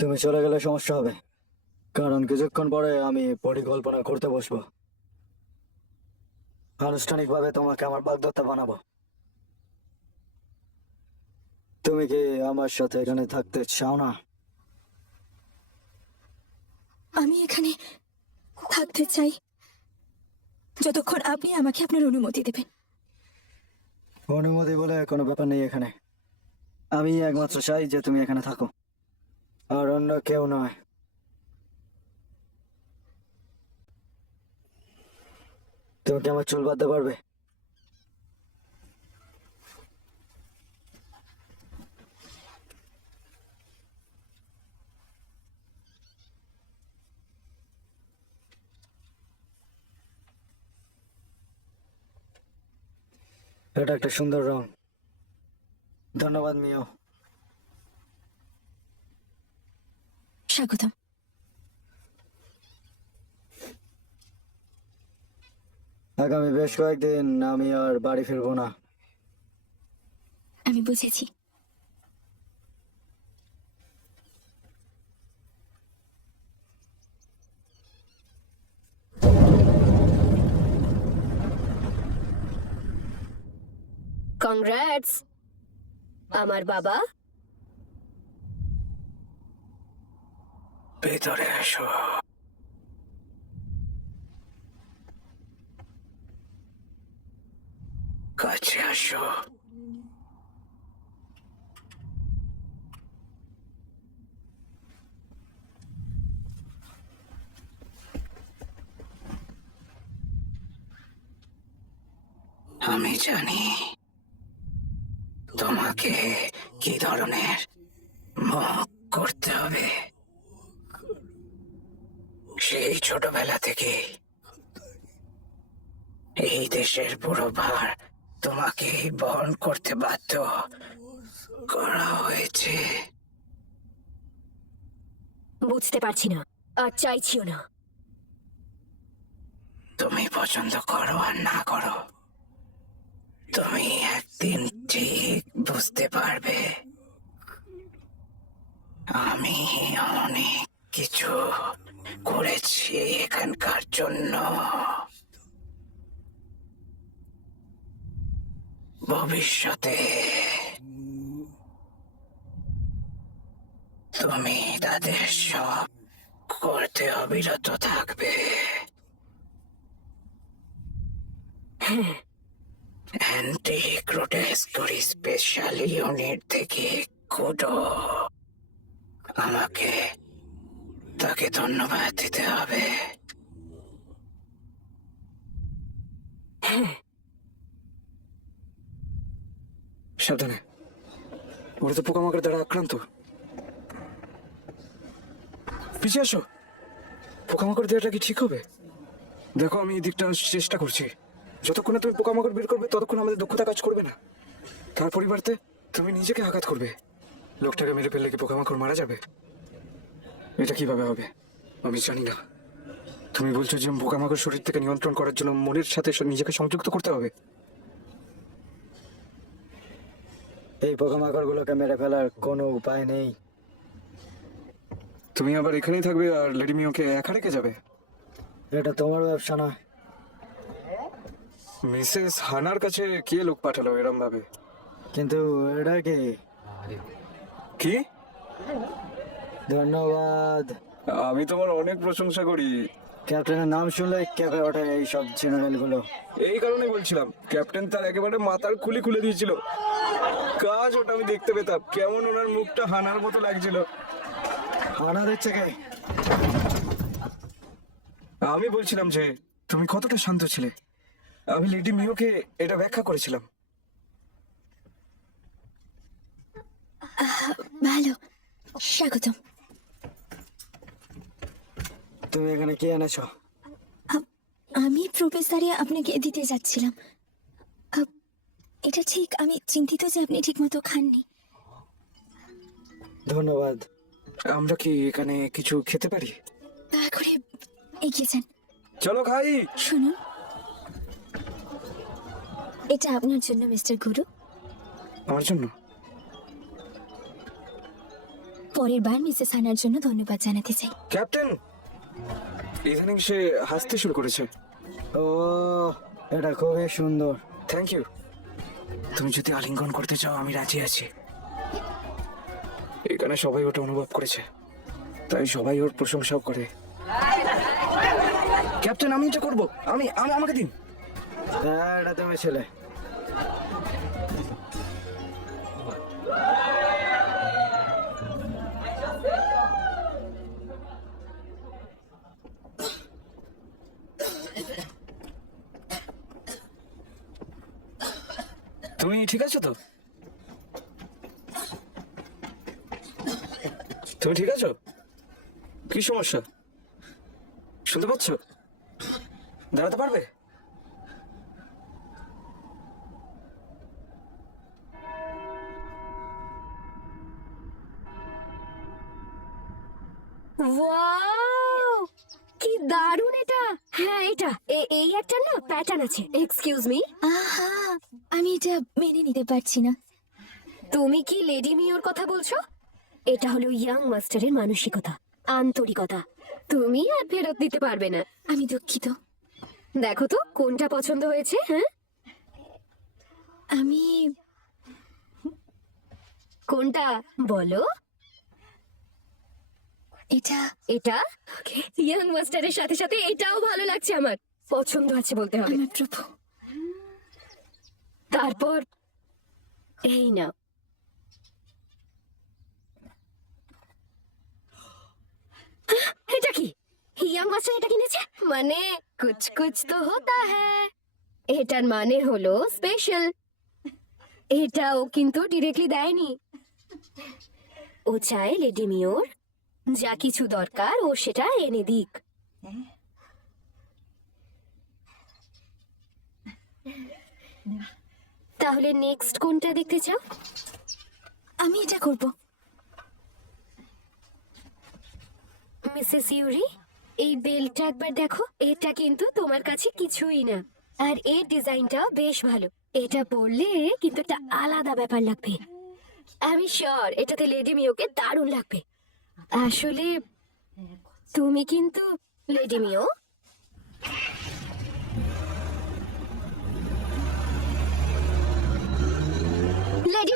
তুমি চলে গেলে সমস্যা হবে। কারণ কিছুক্ষণ পরে আমি পরিকল্পনা করতে বসবো। আনুষ্ঠানিকভাবে তোমাকে আমার বাগদত্তা বানাবো। তুমি কি আমার সাথে এখানে থাকতে চাও না? আমি এখানে থাকতে চাই। যতক্ষণ আপনি আমাকে আপনার অনুমতি দেবেন। অনুমতি বলে কোনো ব্যাপার নেই এখানে। আমি একমাত্র চাই যে তুমি এখানে থাকো। আর অন্য কেউ নয়। তুমি কি আমার চুল বাঁধতে পারবে? এটা একটা সুন্দর রং। ধন্যবাদ, মিও। স্বাগতম। আগামী বেশ কয়েকদিন আমি আর বাড়ি ফিরবো না। আমি বুঝেছি। কংগ্রাটস আমার বাবা। ভেতরে এসো। কাছে আসো। আমি জানি তোমাকে কি ধরনের মুখ করতে হবে। সেই ছোটবেলা থেকে এই দেশের পুরো ভার তোমাকে বহন করতে বাধ্য করা হয়েছে। বুঝতে পারছি না আর চাইছিও না। তুমি পছন্দ করো আর না করো তুমি একদিন ঠিক বুঝতে পারবে। আমি অনেক কিছু করেছি এখানকার জন্য। ভবিষ্যতে তুমি তাদের সব করতে অবিরত থাকবে। অ্যান্টি গ্রোটেস্করি স্পেশাল ইউনিট থেকে কুডো আমাকে তাকে ধন্যবাদ দিতে হবে। সাবধানে। ওরা তো পোকামাকড় দ্বারা আক্রান্ত। পিছিয়ে আসো। পোকামাকড় দেওয়াটা কি ঠিক হবে? দেখো আমি এই দিকটা চেষ্টা করছি। যতক্ষণে তুমি পোকামাকড় বের করবে ততক্ষণ আমাদের দক্ষতা কাজ করবে না। তার পরিবর্তে তুমি নিজেকে আঘাত করবে। লোকটাকে মেরে ফেললে কি পোকামাকড় মারা যাবে? এটা কীভাবে হবে? আমি জানি না। তুমি বলছো যে পোকামাকড় শরীর থেকে নিয়ন্ত্রণ করার জন্য মনের সাথে নিজেকে সংযুক্ত করতে হবে? এই পোকামাকড়গুলোকে মেরে ফেলার কোনো উপায় নেই। তুমি আবার এখানেই থাকবে আর লেডি মিওকে একা রেখে যাবে? এটা তোমার ব্যবসা না মিসেস হানার কাছে কে লোক পাঠালো এরম ভাবে কিন্তু এটা কি? কি? ধন্যবাদ। আমি তোমার অনেক প্রশংসা করি। ক্যাপ্টেনের নাম শুনলে ক্যাপে ওঠে এই সব জেনারেলগুলো এই কারণে বলছিলাম ক্যাপ্টেন তার একেবারে মাথার খুলি খুলে দিয়েছিল। কাজ ওটা আমি দেখতে পেতাম কেমন ওনার মুখটা হানার মতো লাগছিল। আনা দিচ্ছে কে? আমি বলছিলাম যে তুমি কতটা শান্ত ছিলে। আমি লেডি মিওকে এটা ব্যাখ্যা করেছিলাম। ভালো স্বাগতম। তুমি এখানে কি এনেছো? আমি প্রবেশদ্বারে আপনাকে দিতে যাচ্ছিলাম। এটা ঠিক আমি চিন্তিত যে আপনি ঠিকমতো খাননি। ধন্যবাদ। আমরা কি এখানে কিছু খেতে পারি? দয়া করে এগিয়ে যান। চলো খাই। শুনুন। এটা আপনার জন্য মিস্টার গুরু। আমার জন্য? পরের বার মিসেস হানার জন্য ধন্যবাদ জানাতে চাই। ক্যাপ্টেন! ইদানিং সে হাসতে শুরু করেছে। ও এটা খুবই সুন্দর। থ্যাংক ইউ তুমি যদি আলিঙ্গন করতে চাও আমি রাজি আছি। এখানে সবাই ওটা অনুভব করেছে। তাই সবাই ওর প্রশংসাও করে। ক্যাপ্টেন আমি এটা করব। আমি আমি আমাকে দিন। হ্যাঁ এটা তুমি ছেলে। তুমি ঠিক আছো তো? তুমি ঠিক আছো? কি সমস্যা? শুনতে পাচ্ছ? দাঁড়াতে পারবে? কি দারুণ এটা। হ্যাঁ এটা। এই একটা না প্যাটার্ন আছে। এক্সকিউজ মি আহা আমি এটা মেনে নিতে পারছি না। তুমি কি লেডি মিওর কথা বলছো? এটা হলো ইয়াং মাস্টারের মানসিকতা আন্তরিকতা। তুমি আর ফেরত দিতে পারবে না। আমি দুঃখিত। দেখো তো কোনটা পছন্দ হয়েছে হ্যাঁ? আমি কোনটা? বলো। এটা? এটা? ইয়াং মাস্টারের সাথে সাথে এটাও ভালো লাগছে আমার। পছন্দ আছে বলতে হবে। আমার প্রভু তারপর? এই না এটা কি? ইয়াং মাস্টার এটা কিনেছে? মানে কুছ কুছ তো হতা হ্যায় এটার মানে হলো স্পেশাল এটা ও কিন্তু ডিরেক্টলি দেয়নি। ও চায় লেডি মিওর যা কিছু দরকার ও সেটা এনে দিক। তাহলে নেক্সট কোনটা দেখতে চাও? আমি এটা করব। মিসেস ইউরি এই বেলটা একবার দেখো এটা কিন্তু তোমার কাছে কিছুই না। আর এর ডিজাইনটাও বেশ ভালো। এটা পরলে কিন্তু একটা আলাদা ব্যাপার লাগবে। আমি শিওর এটাতে লেডি মিওকে দারুণ লাগবে। আসলে তুমি কিন্তু লেডি মিও। লেডি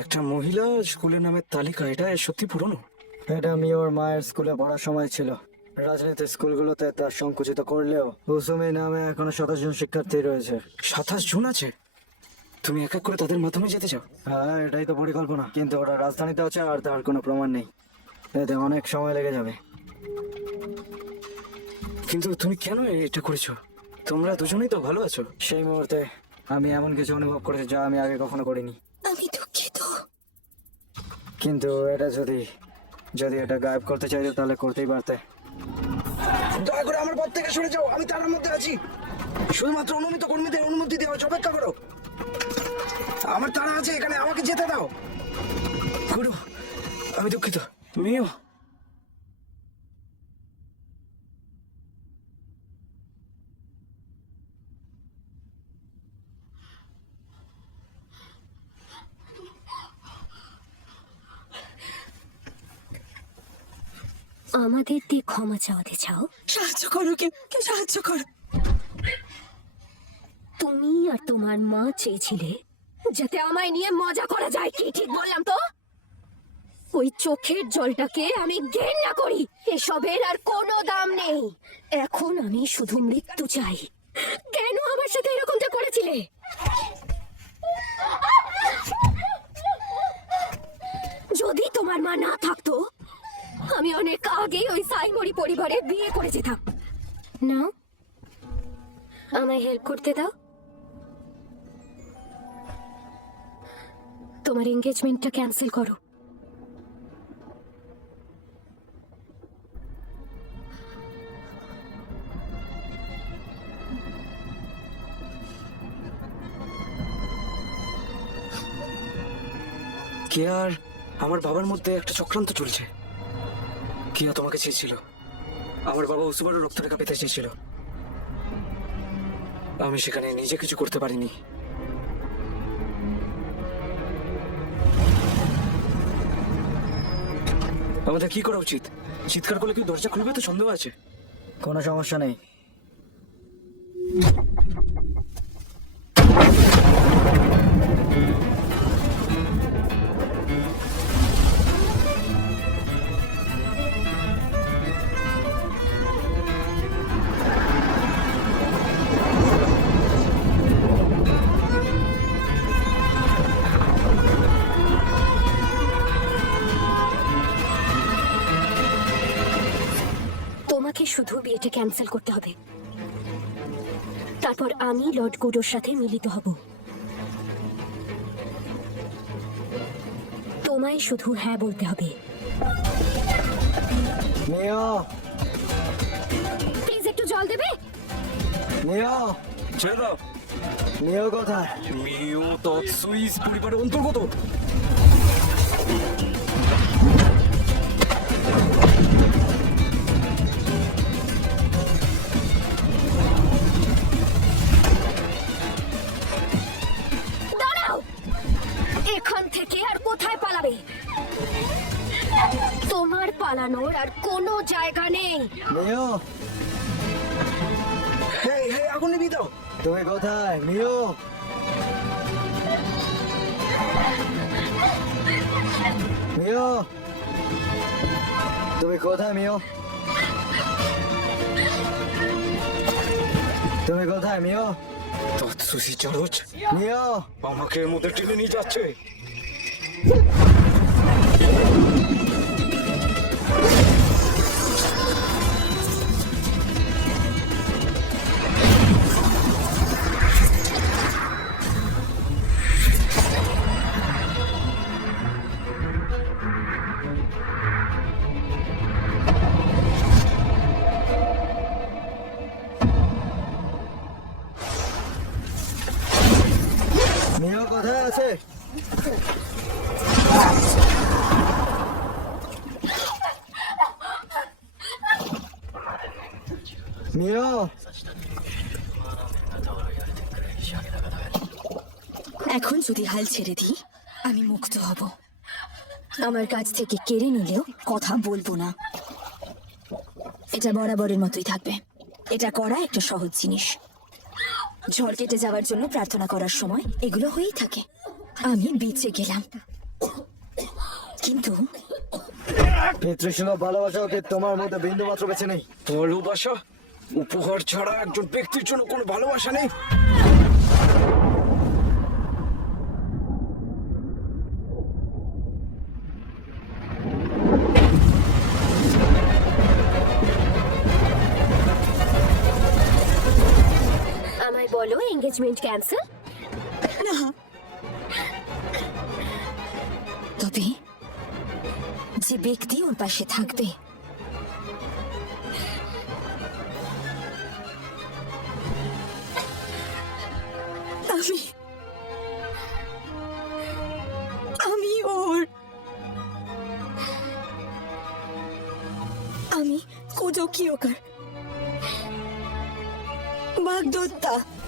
একটা মহিলা স্কুলের নামের তালিকা, এটা সত্যি পুরনো? এটা মিওর মায়ের স্কুলে পড়ার সময় ছিল। রাজনীতির স্কুলগুলোতে তা সংকুচিত করলেও কুসুমি নামে এখনও সাতাশ জন শিক্ষার্থী রয়েছে। সাতাশ জুন আছে? তুমি এক এক করে তাদের মাধ্যমে যেতে চাও? হ্যাঁ এটাই তো পরিকল্পনা। কিন্তু ওরা রাজধানীতে আছে আর তার কোনো প্রমাণ নেই। এতে অনেক সময় লেগে যাবে। কিন্তু তুমি কেন এটা করেছ? তোমরা দুজনেই তো ভালো আছো। সেই মুহূর্তে আমি এমন কিছু অনুভব করেছি যা আমি আগে কখনো করিনি। আমি দুঃখিত। কিন্তু এটা যদি যদি এটা গায়েব করতে চাইতো তাহলে করতেই পারতে। দয়া করে আমার পথ থেকে সরে যাও। আমি তার মধ্যে আছি। শুধুমাত্র অনুমিত কর্মীদের অনুমতি দেওয়া অপেক্ষা করো। আমার তারা আছে এখানে আমাকে যেতে দাও। গুরু আমি দুঃখিত। মিও আমাদের দিয়ে ক্ষমা চাওয়াতে চাও? সাহায্য করো কেউ কেউ সাহায্য করো? তুমি আর তোমার মা চেয়েছিলে যাতে আমায় নিয়ে মজা করা যায়, কি ঠিক বললাম তো? ওই চোখের জলটাকে আমি ঘেন্না করি, এসবের আর কোনো দাম নেই। এখন আমি শুধু মৃত্যু চাই। কেন আমার সাথে এরকমটা করেছিলে? যদি তোমার মা না থাকতো, আমি অনেক আগেই ওই সাইমরি পরিবারে বিয়ে করে যেতাম। না আমায় হেল্প করতে দাও। তোমার এঙ্গেজমেন্টটা ক্যান্সেল করো। কে আর আমার বাবার মধ্যে একটা চক্রান্ত চলছে। কিয়া তোমাকে চেয়েছিল। আমার বাবা উসুবারও রক্তরেখা পেতে চেয়েছিল। আমি সেখানে নিজে কিছু করতে পারিনি। আমাদের কি করা উচিত? চিৎকার করলে কি দরজা খুলবে? তো সন্দেহ আছে। কোনো সমস্যা নেই। শুধু বিয়েটা ক্যান্সেল করতে হবে। তারপর আমি লর্ড গুডোর সাথে মিলিত হব। তোমায় শুধু হ্যাঁ বলতে হবে। মিও প্লিজ একটু জল দেবে? ছেড়ে দাও। মিও মিও তৎসুইস পরিবারের অন্তর্গত। এখান থেকে আর কোথায় পালাবে? তোমার পালানোর আর কোনো জায়গা নেই। মিও নিবি দাও তুমি কোথায়? মিও মিও তুমি কোথায় মিও তুমি কোথায় মিও তৎসুসি চরচ নিয়া আমাকে এর মধ্যে টেনে নিয়ে যাচ্ছে। এখন যদি হাল ছেড়ে দিই আমি মুক্ত হব। আমার কাছ থেকে কেড়ে নিলেও কথা বলব না। এটা বরাবরের মতোই থাকবে। এটা করা একটা সহজ জিনিস। ঝড় কেটে যাওয়ার জন্য প্রার্থনা করার সময় এগুলো হয়েই থাকে। আমি বেঁচে গেলাম। কিন্তু ভালোবাসা ওকে তোমার মধ্যে বিন্দু মাত্র বেছে নেই? তোমার ভালোবাসা উপহার ছাড়া একজন ব্যক্তির জন্য কোনো ভালোবাসা নেই। আমায় বলো এঙ্গেজমেন্ট ক্যান্সেল তবে যে ব্যক্তি ওর পাশে থাকবে কুজকিয়কার বাগদত্তা মিও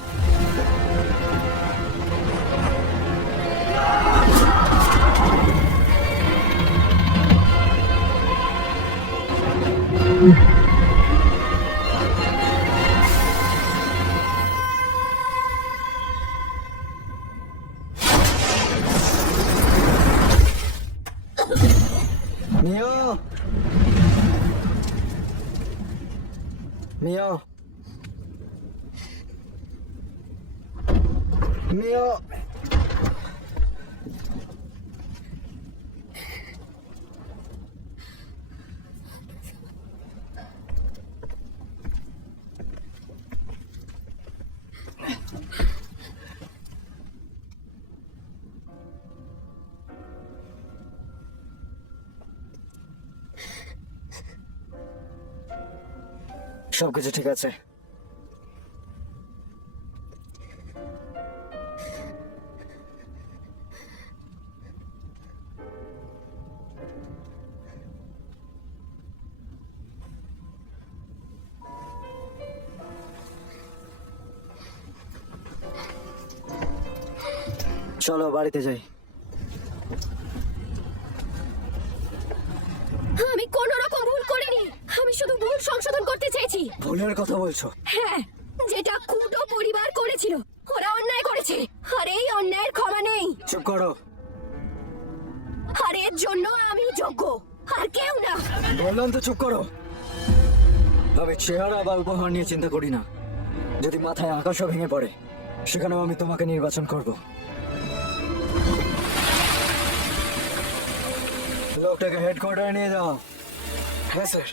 মিও সবকিছু ঠিক আছে। চলো বাড়িতে যাই। আমি কোনো রকম ভুল করিনি। আমি শুধু ভুল সংশোধন করতে চেয়েছি। ভুলের কথা বলছো? হ্যাঁ যেটা কুটো পরিবার করেছিল ওরা অন্যায় করেছে। আর এই অন্যায়ের ক্ষমা নেই। চুপ করো। আর এর জন্য আমি যোগ্য আর কেউ না। বললাম তো চুপ করো। আমি চেহারা বা উপহার নিয়ে চিন্তা করি না। যদি মাথায় আকাশও ভেঙে পড়ে সেখানেও আমি তোমাকে নির্বাচন করব। লোকটাকে হেডকোয়ার্টারে নিয়ে যাও। হ্যাঁ স্যার